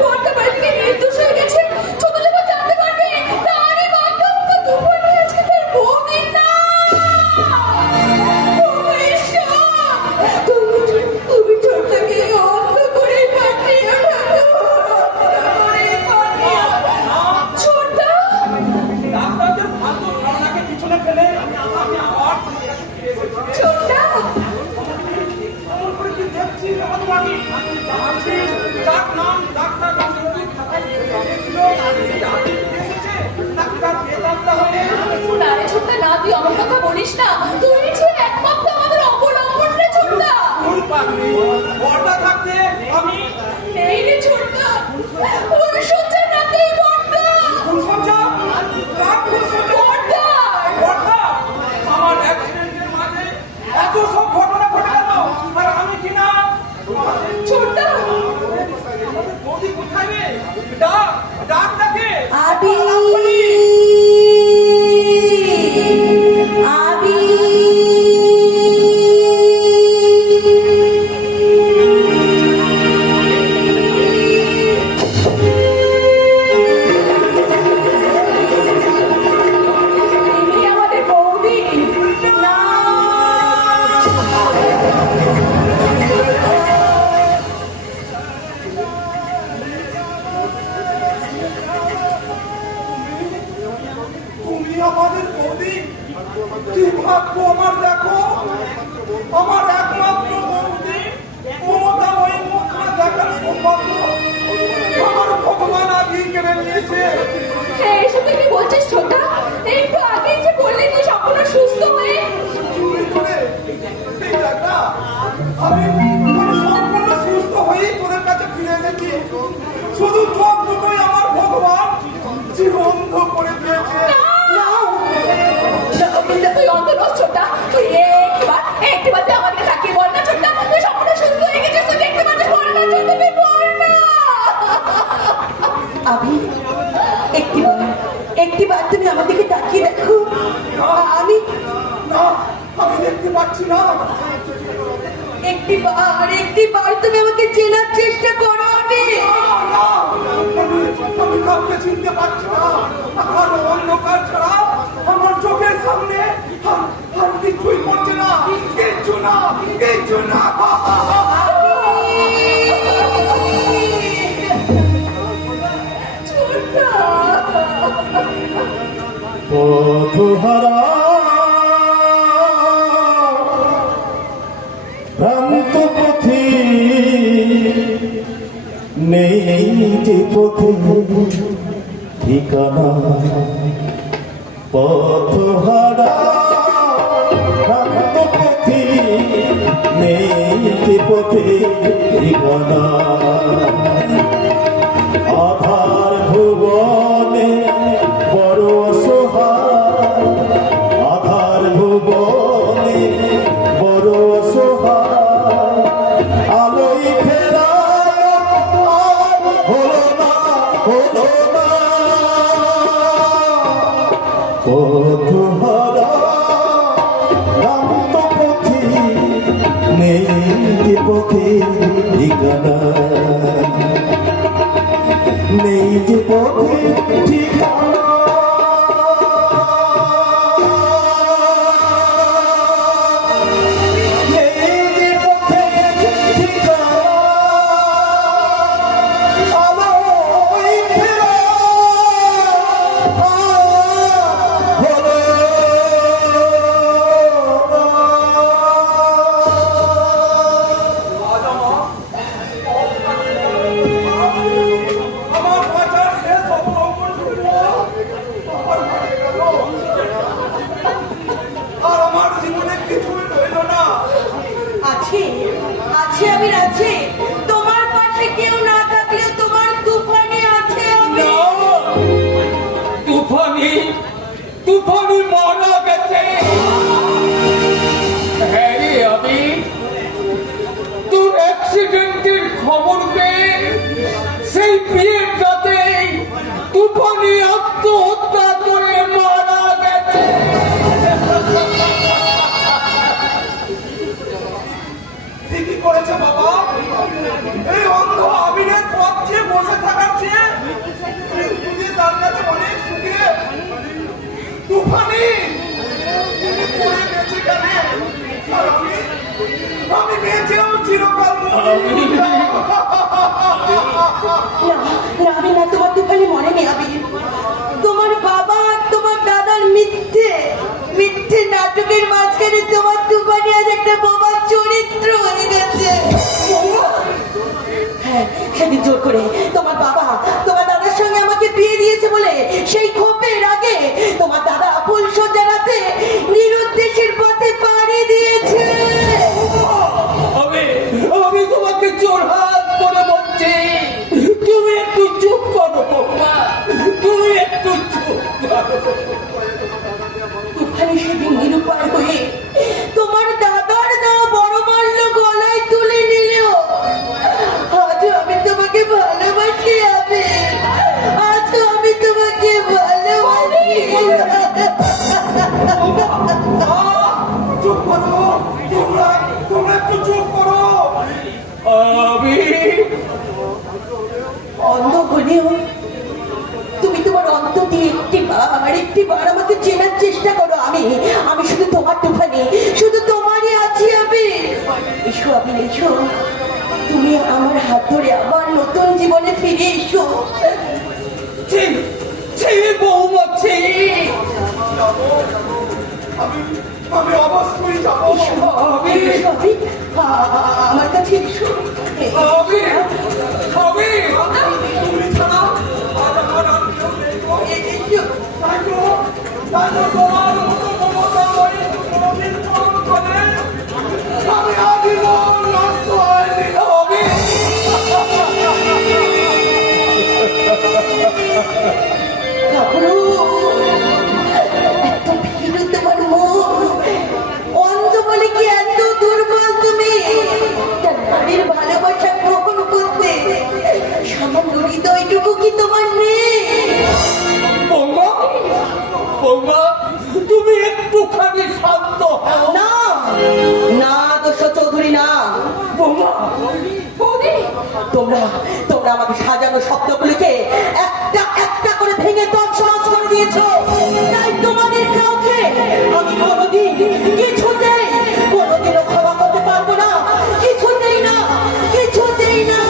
বড়টা বাড়ি থেকে নির্দোষ হয়ে গেছে, ছোট যখন জানতে পারবে তারই গন্তব্য দুপুরে আজকে তার বউদিন না। ও ঈশ্বর, তুমি ছোট্টকে অন্ধ করে পাঠিয়ে ছোট্ট। ডাক্তারদের ভালো ধারণাকে পিছনে ফেলে আমি আবার ছোট্ট, এমন করে কি দেখছি হতভাগী? জানছিস যার নাম ডাক্তার ডাক্তার পেতাম তাহলে নারে ছোট্ট, না তুই অমন কথা বলিস না, তুই যে একমাত্র আমাদের অবলম্বন রে ছোট্ট। ভুল পাগলি বড়টা থাকতে আমি এই রে ছোট্ট, ওই সজ্জার রাতেই বড়টা ভুল সজ্জা কার ভুল সজ্জা বড়টা আমার অ্যাক্সিডেন্টের মাঝে এত সব ঘটনা ঘটে গেল আর আমি কিনা ছোট্ট। আমাদের বৌদি কোথায় রে? ডাক ডাকটাকে আবি আবি ইনি আমাদের বৌদি না। তুমি আমাদের বৌদি কি ভাগ্য আমার, দেখো আমার একমাত্র বৌদি মমতাময়ী মুখটা দেখার সৌভাগ্য আমার ভগবান আগেই কেড়ে নিয়েছে। এসব তুই কি বলছিস ছোট? একটু আগেই যে বললি তুই সম্পূর্ণ সুস্থ হয়ে। চুরি করে এই দেখ না, আমি সম্পূর্ণ সুস্থ হয়েই তোদের কাছে ফিরে এসেছি। শুধু চোখ দুটোই আমার ভগবান জীবন্ধ করে দিয়েছে। তুই অন্ত নস ছোটা, তুই একটিবার তুই আমাকে তাকিয়ে বল না ছোট্টা, তুই সম্পূর্ণ সুস্থ হয়ে গেছিস, তুই দেখতে পাচ্ছিস, বল না ছোট্টা, তুই বল না। আবি, একটিবার তুমি আমার দিকে তাকিয়ে দেখো। আমি না, আমি দেখতে পাচ্ছি না। একটিবার তুমি আমাকে চেনার চেষ্টা করো। আমি আমি কাউকে চিনতে পারছি না। আর অন্ধকার ছাড়া আমার চোখের সামনে আর কিছুই পড়ছে না, কিচ্ছু না, কিচ্ছু না। পথহারা ভ্রান্ত পথে নেই যে পথে ঠিকানা। পথহারা ভ্রান্ত পথে নেই যে পথে ঠিকানা। আধার ভুবনে বড় অসহায়, আধার ভুবনে বড় অসহায়। আলোয় ফেরা আর হলো না, হলো না। পথহারা ভ্রান্ত পথে নেই যে পথে ঠিকানা। নেই যে পথে ঠিকানা। নেই যে পথে ঠিকানা। আলোয় ফেরা হলো না। চিরকাল না আমি না, তোমার তুফানি মনে নেই আমি। তোমার বাবা আর তোমার দাদার মিথ্যে মিথ্যে নাটকের মাঝখানে তোমার তুফানি আজ একটা বোমার চরিত্র হয়ে গেছে। হ্যাঁ, সেদিন জোর করে তোমার বাবা তোমার দাদার সঙ্গে আমাকে বিয়ে দিয়েছে বলে সেই ক্ষোভের আগে তোমার দাদা ফুলসজ্জা রাতে নিরুদ্দেশের পথে পাড়ি দিয়েছে। আমি তোমাকে জোরহাত করে বলছি, তুমি একটু চুপ করো বাবা, তুমি একটু চুপ করো। তুফানি সেদিন নিরুপায় হয়ে তোমার দাদার দেওয়া বড় মাল্য গলায় তুলে নিলেও আজও আমি তোমাকে ভালোবাসি। আজও আমি তোমাকে ভালোবাসি। চুপ করো, তোমরা একটু চুপ করো। আমি অন্ধ হলেও তুমি তোমার অন্ত দিয়ে একটিবার আমাকে চেনার চেষ্টা করো। আমি শুধু তোমার তুফানি, শুধু তোমারই আছি আমি। এসো আমি, এসো, তুমি আমার হাত ধরে আবার নতুন জীবনে ফিরে এসো। বৌমা আমি অবশ্যই যাবো। এসো, আমার কাছে এসো। তুমি ছাড়া আর আমার আর কেউ নেই গো। এসো। তাই তোমার মতো মমতা করে কোনোদিন পালন করে আমি আজীবন নষ্ট হয়নি। কাবরু, এত ভীরু তোমার মন, অন্ধ বলে কি এত দুর্বল তুমি? তার নারীর ভালোবাসা গ্রহণ করতে সামান্য হৃদয়টুকু কি তোমার নেই? বৌমা, তুমি একটুখানি শান্ত হও। না না, দোষ চৌধুরী না। বৌমা, তোমরা তোমরা আমাকে সাজানো স্বপ্নগুলিকে একটা একটা করে ভেঙে তছনছ করে দিয়েছো। তাই তোমাদের কাউকে আমি কোনোদিন কোনোদিনও ক্ষমা করতে পারবো না। কিছুতেই না, কিছুতেই না।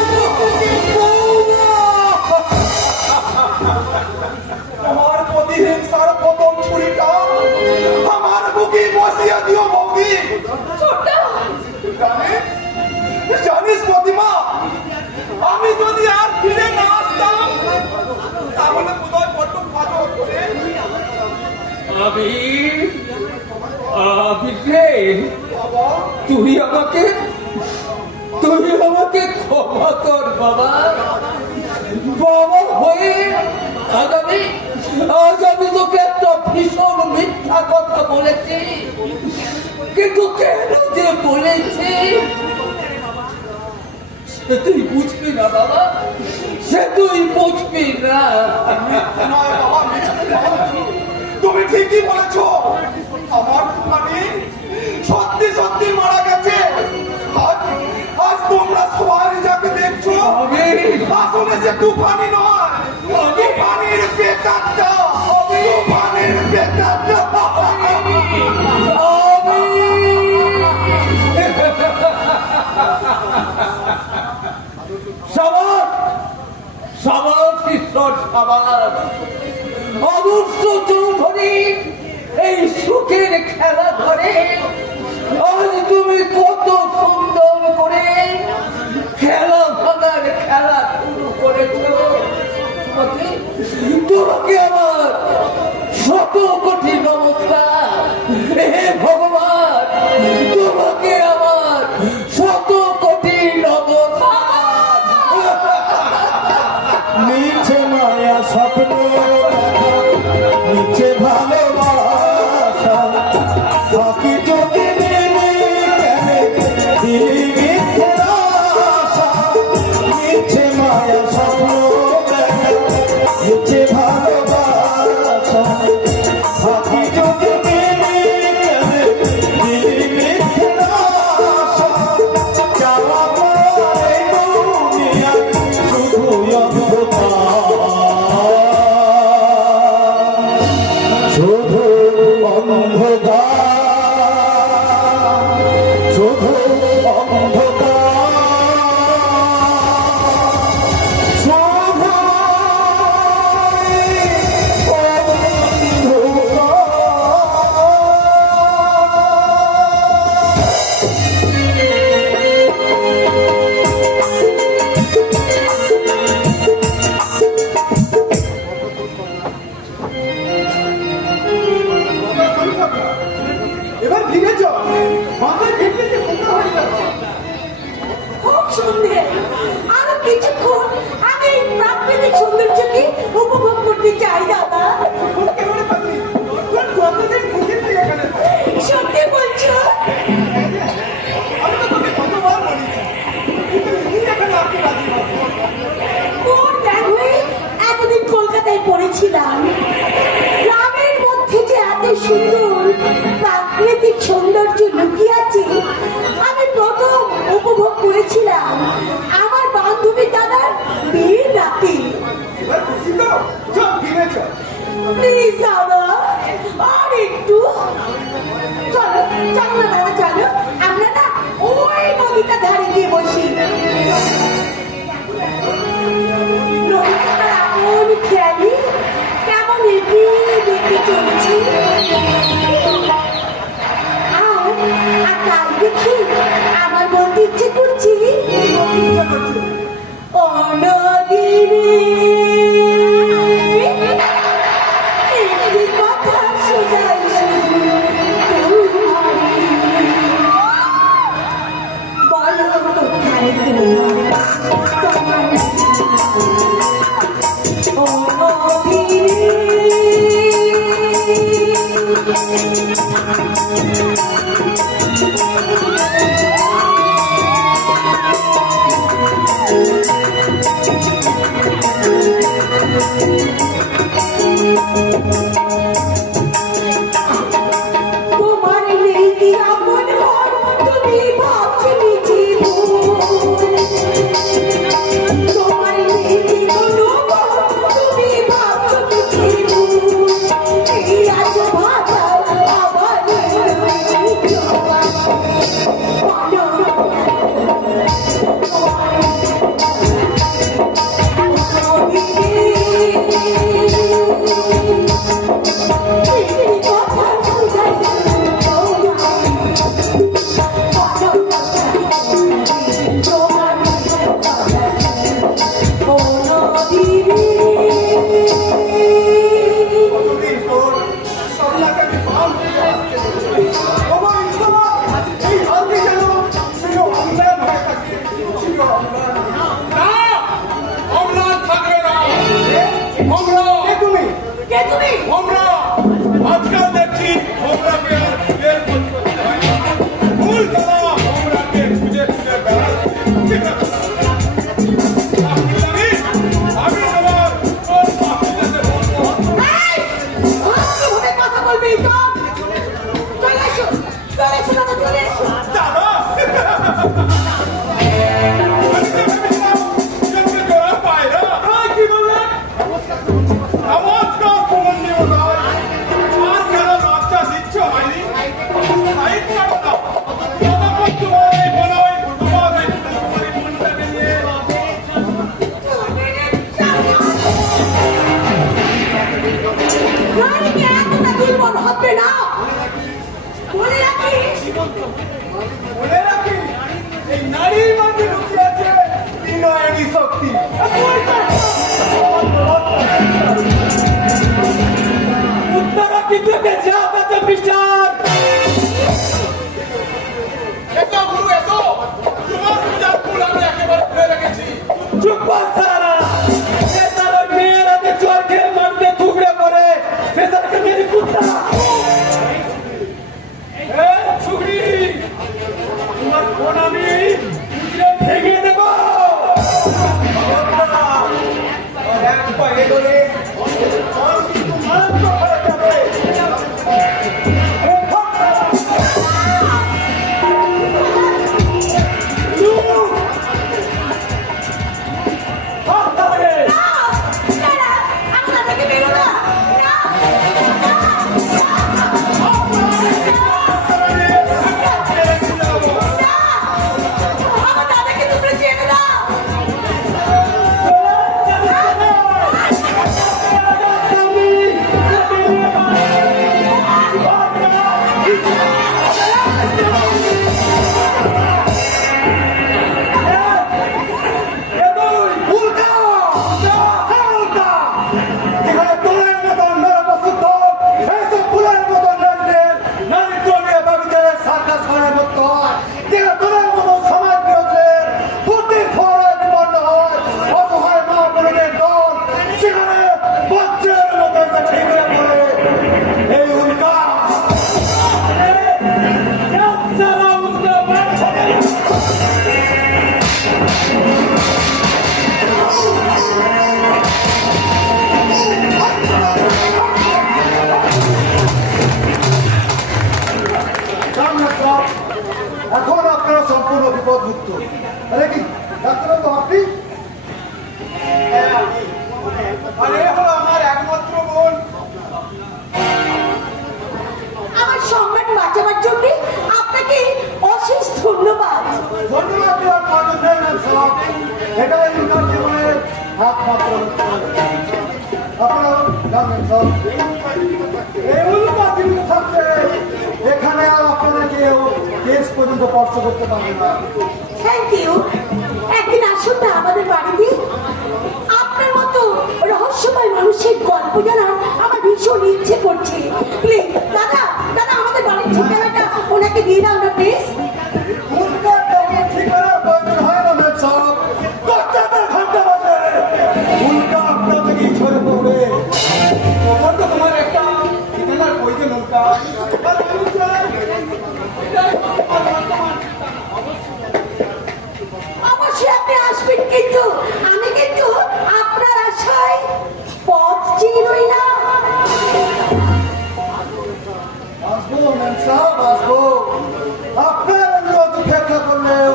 আমার প্রতিহিংসার প্রথম ছুরিটা আমার বুকে বসিয়ে দিও বৌদি। জানিস প্রতিমা, আমি যদি আর ফিরে না আসতাম তাহলে বোধহয় বড্ড ভালো হতো রে। তুই আমাকে ক্ষমা কর বাবা। বাবা হয়ে আজ আমি তোকে একটা ভীষণ মিথ্যা কথা বলেছি, কিন্তু কেন যে বলেছি সে তুই বুঝবি না বাবা, সে তুই বুঝবি না। নয় বাবা, তুমি ঠিকই বলেছো। আমার মানে সত্যি সত্যি মারা গেছে। আজ তোমরা সবাই যাকে দেখছো আসলে সে তুফানি নয়, তুফানির বেকারটা, তুফানির বেকারটা। সাবাস ঈশ্বর, সাবাস। অদূর্য চৌধুরী এই সুখের খেলা ধরে আজ তুমি কত সুন্দর করে খেলা ভাঙার খেলা শুরু করেছ। তোমাকে আমার শত কোটি নমস্কার। হে ভগবান, তোমাকে আমার শত কোটি নমস্কার। নিচে মায়া স্বপ্ন নিচে ভালোবাসা বাকি চোখে দিলি মিথ্যে আশা। নিচে মায়া স্বপ্ন নিচে ভালোবাসা বাকি চোখে দিলি মিথ্যে আশা। যাওয়া পরে দুনিয়া শুধু শুধু অন্ধকার, শুধু অন্ধকার। ধীরে চল, মাথায় ঠেকলে যে কোথা হয়ে যাবে। খুব সুন্দর। আরো কিছুক্ষণ আমি এই প্রাকৃতিক সৌন্দর্যকে উপভোগ করতে চাই দাদা। একেবারে পাগলি, তোর কতদিন খুঁজে তুই এখানে থাক। সত্যি বলছো? আমি তো তোকে কতবার বলেছি, কিন্তু তুই এখানে আসতে রাজি না। তোর ব্যাগ হয়ে এতদিন কলকাতায় পড়েছিলাম। গ্রামের মধ্যে যে এত সুন্দর প্রাকৃতিক সৌন্দর্য লুকিয়ে আছে আমি প্রথম উপভোগ করেছিলাম আমার বান্ধবী দাদার বিয়ের রাতে। এবার খুশি তো? চল ফিরে চল। প্লিজ দাদা, আর একটু। চলো চলো না দাদা, চলো আমরা না ওই নদীটা ধারে গিয়ে বসি। নদীটা এমন খেয়ালি, কেমন এগিয়ে দেখে চলছি। আর তাই দেখি আমার বলতে ইচ্ছে করছি, ও নদী রে, একটি কথা শোনাই শুধু তোমারে। বলো কোথায় তোমার ও নদী তোমার নেই কি আপন মন, তুমি ভাবছো নিজে ভুল। তোমার নেই কি কোনো মন, তুমি ভাবছো নিজে ভুল। এই আজ ভাষা আবার কতদিন পর সবলাকে আমি পাল থেকে আসতে দেখছি। আমার ইচ্ছা, এই হালকে যেন চির অম্লান হয়ে থাকে, চির অম্লান। না, অম্লান থাকবে না। আমরা কে তুমি? কে তুমি? আমরা আজকাল দেখছি তোমরাকে বের করতে হয়। মূল তারা তোমরাকে খুঁজে খুঁজে বেড়াচ্ছে। আমি তোমার তোর পাখিটাতে বলবো। এই! কিভাবে কথা বলবি? চলে এসো, চলে এসো দাদা, চলে এসো। দাদা! আমি তো ভেবেছিলাম জন্মে জোড়া পায়রা। কি বললে? নমস্কার সুমন্দির ভাই। আর কেন লজ্জা দিচ্ছ হয়নি? সাইড কাটো না। ততক্ষণ তোমার এই বনই তোমার এই তোমার মনটাকে নিয়ে নারীকে এতটা দুর্বল হবে না। মনে রাখিস, মনে রাখি, এই নারীর মধ্যে লুকিয়ে আছে বিনয়েরই শক্তি। উত্তরা কিন্তু যা কত বিচার। এসো গুরু এসো। তোমার পূজার ফুল আমি একেবারে খুলে রেখেছি। চুপ কর সারা। বেচার ওই মেয়ের হাতে চোর খেয়ে মারতে টুকরে পড়ে। বেচারকে মেরে কুত্তা। এ ছুরি, তোমার ফোন আমি উজড়ে ভেঙে দেব। আর এক পায়ে ধরে আর কিন্তু মারাত্মক হয়ে যাবে। এ ফটকা। চুপ। হাত ধরে। না, না, আমরা থেকে বেরো না। না, না, না। একমাত্র আপনারা জানবেন সব এই উল্কা জীবিত থাকতে এখানে আর আপনারা কেউ কেস পর্যন্ত স্পর্শ করতে পারবে না। Thank you. একদিন আসুন না আমাদের বাড়িতে। আপনার মতো রহস্যময় মানুষের গল্প জানার আমার ভীষণ ইচ্ছে করছে। প্লিজ দাদা দাদা আমাদের বাড়ির ঠিকানাটা ওনাকে দিয়ে দাও না প্লিজ। উল্কার তেমন ঠিকানার প্রয়োজন হয় না মেম সাহেব। কর্তাদের ঘন্টা বাজে উল্কা আপনার থেকেই ঝরে পড়বে। তখন তো তোমার একটা ঠিকানার প্রয়োজন উল্কা। আর মানুষ চায়, এটাই তোমার বর্তমান ঠিকানা। অবশ্যই আপনি আসবেন, কিন্তু আমি কিন্তু আপনার আশায় পথ চিনই না। আসবো মেম সাহেব, আসবো। আপনার অনুরোধ উপেক্ষা করলেও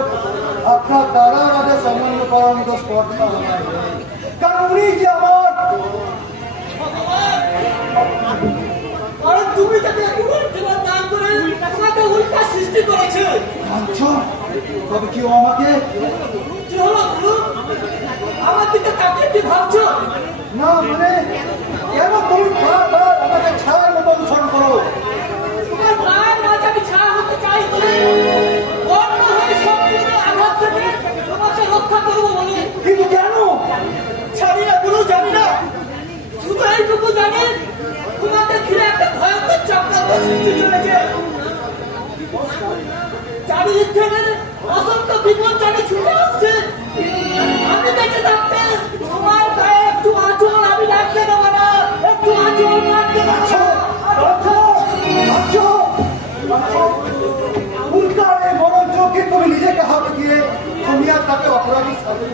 আপনার দ্বারার আগে সামান্য করার মতো স্পর্ধা আমার নেই। কারণ উনি যে আমার কারণ তুমি তাকে জীবন দান করে তোমাকে উল্কা সৃষ্টি করেছে। কাঞ্চন, তবে কেউ আমাকে কি হলো গুরু? আমার দিকে তাকিয়ে কি ভাবছো? না মানে কেন তুমি বারবার আমাকে ছায়ার মতো অনুসরণ করো? তোমার প্রাণ মাঝে আমি ছায়া হতে চাই বলে বর্ণ হয়ে সম্পূর্ণ আঘাত থেকে তোমাকে রক্ষা করবো বলে। কিন্তু কেন? জানি না গুরু, জানি না। শুধু এইটুকু জানি তোমাকে ঘিরে একটা ভয়ঙ্কর চক্রান্ত সৃষ্টি চলেছে। চারিদিকে অসংখ্য বিপদ জানি ছুটে আসছে। আমি বেঁচে থাকতে তোমার গায়ে একটু আঁচল আমি রাখতে দেবো না, একটু আঁচল রাখতে দেবো না। উল্কার এই মরণ চোখে তুমি নিজেকে হাতে দিয়ে তুমি আর তাকে অপরাধী সাজে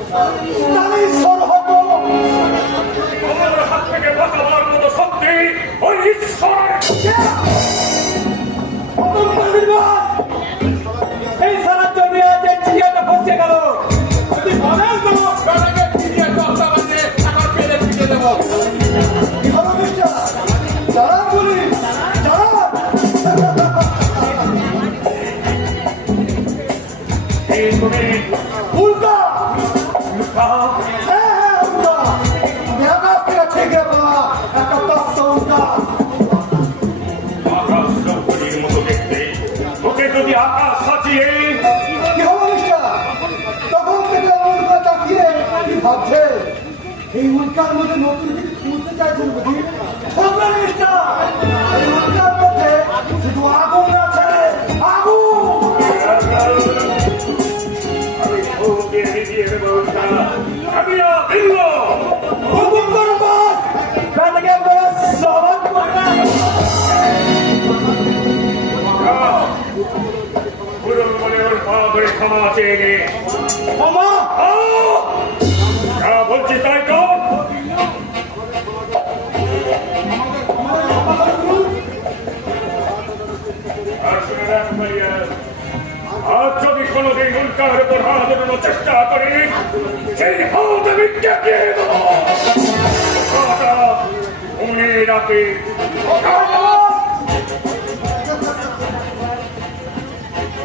তাহলে ঈশ্বর হতো। তোমার হাত থেকে বাঁচাবার মতো শক্তি ওই ঈশ্বরের। এই সারা দুনিয়া যে চিড়িয়াটা ফসে গেল, যদি বলেন তো বেড়াকে চিড়িয়া টপটা বাজে আমার পেলে ফিরে দেবো। কি হলো মিস্টার? যারা বলি যারা এই তুমি উল্কা উল্কা হ্যাঁ উল্কা আমি আকাশ থেকে ঠেকে পড়া একটা তত্ত্ব উল্কা। আকাশ চৌকটির মতো দেখতে, ওকে যদি আকাশ সাজিয়ে কি হলো মিস্টার? তখন থেকে উল্কা তাকিয়ে কি ভাবছে? এই উল্কার মধ্যে নতুন কিছু খুঁজতে চাইছেন বুঝি? শুনবেন মিস্টার, এই উল্কার মধ্যে শুধু আগুন আছে, আগুন। আমি ওকে এগিয়ে দেবো উল্কা। আমি বিল্ল হুকুম করুন বস, বেটাকে বড় সবাক করবেন। পুরো মনে ওর পা ধরে ক্ষমা চেয়ে নে। ক্ষমা? যা বলছি তাই তো। আর শুনে রাখ ভাইয়া, আজ যদি কোনোদিন উল্কার উপর হাত ধরানোর চেষ্টা করি, সেই হাত আমি কেটে দেবো। কথাটা মনে রাখে।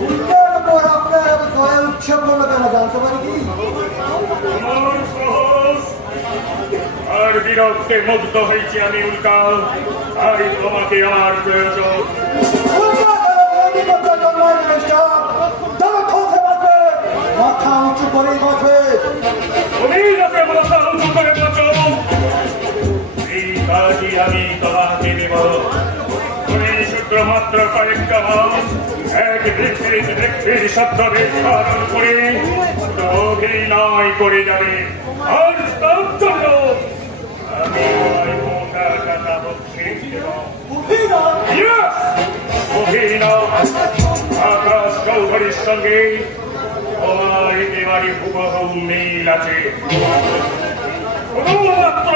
উল্কার উপর আপনার এত দয়া উৎসব করলো কেন জানতে পারি কি? আমার সাহস আর বিরক্তে মুগ্ধ হয়েছি আমি উল্কা। আর তোমাকে আমার প্রয়োজন। উল্কা অধিকতা জন্মায় না মিস্টার, যারা খসে বাঁচবে মাথা উঁচু করেই বাঁচবে। তুমি যাতে মাথা উঁচু করে বাঁচো, এই কাজই আমি তোমাকে দেব। তুমি শুধুমাত্র কয়েকটা মাস এক ব্যক্তির শব্দে ধারণ করে অভিনয় করে যাবে। আর তার জন্য আমি তোমায় মোটা টাকা বকশিশ দেব। Yes! অভিনয় আকাশ চৌধুরীর সঙ্গে তোমার একেবারে হুবহু মিল আছে। শুধুমাত্র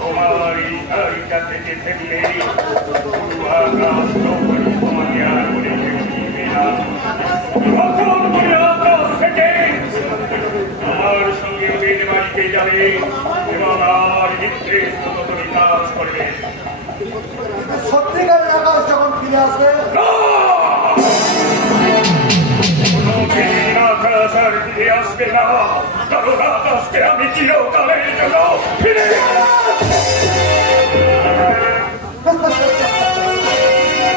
তোমার এই গাড়িটা থেকে ফেললে আকাশ চৌধুরী তোমাকে আর বলে ফেলবে না। যখন তুমি আকাশ থেকে আমার সঙ্গে ওদের বাড়িতে যাবে এবং আর নির্দেশ মতো তুমি কাজ করবে। সত্যিকারের আকাশ যখন ফিরে আসবে কোনোদিন আকাশ আর ফিরে আসবে না। কারণ আকাশকে আমি চিরকালের জন্য ফিরে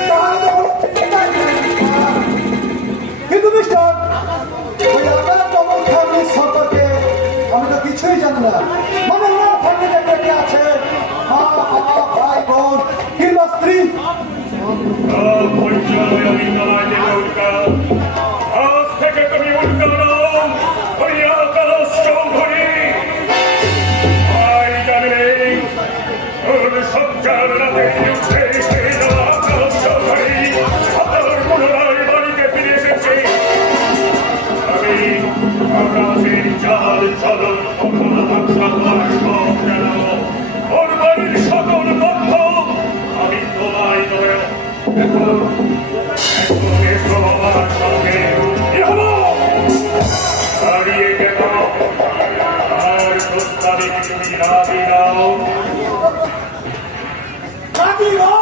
তাহলে তো কোনো চিন্তাই নেই। কিন্তু মিস্টার ওই আকাশ কমল খানের সম্পর্কে আমি তো কিছুই জানি না। মানে ওনার ফ্যামিলিতে কে কে আছে, মা বাবা ভাই বোন কিংবা স্ত্রী? পরিচয় আমি তোমায় দেব উল্কা। আজ থেকে তুমি উল্কা নাও, ওই আকাশ চৌধুরী। ভাই জানবে ওর সজ্জার রাতে যুদ্ধে হেরে যাওয়া আকাশ চৌধুরী আবার পুনরায় বাড়িতে ফিরে এসেছে। আমি আকাশের চাল চলন ওর বাড়ির সকল তথ্য আমি তোমায় দেব। এখন এসো আমার সঙ্গে ইহলো দাঁড়িয়ে গেল আর প্রস্তাবে তুমি রাজি দাও। রাজি হও।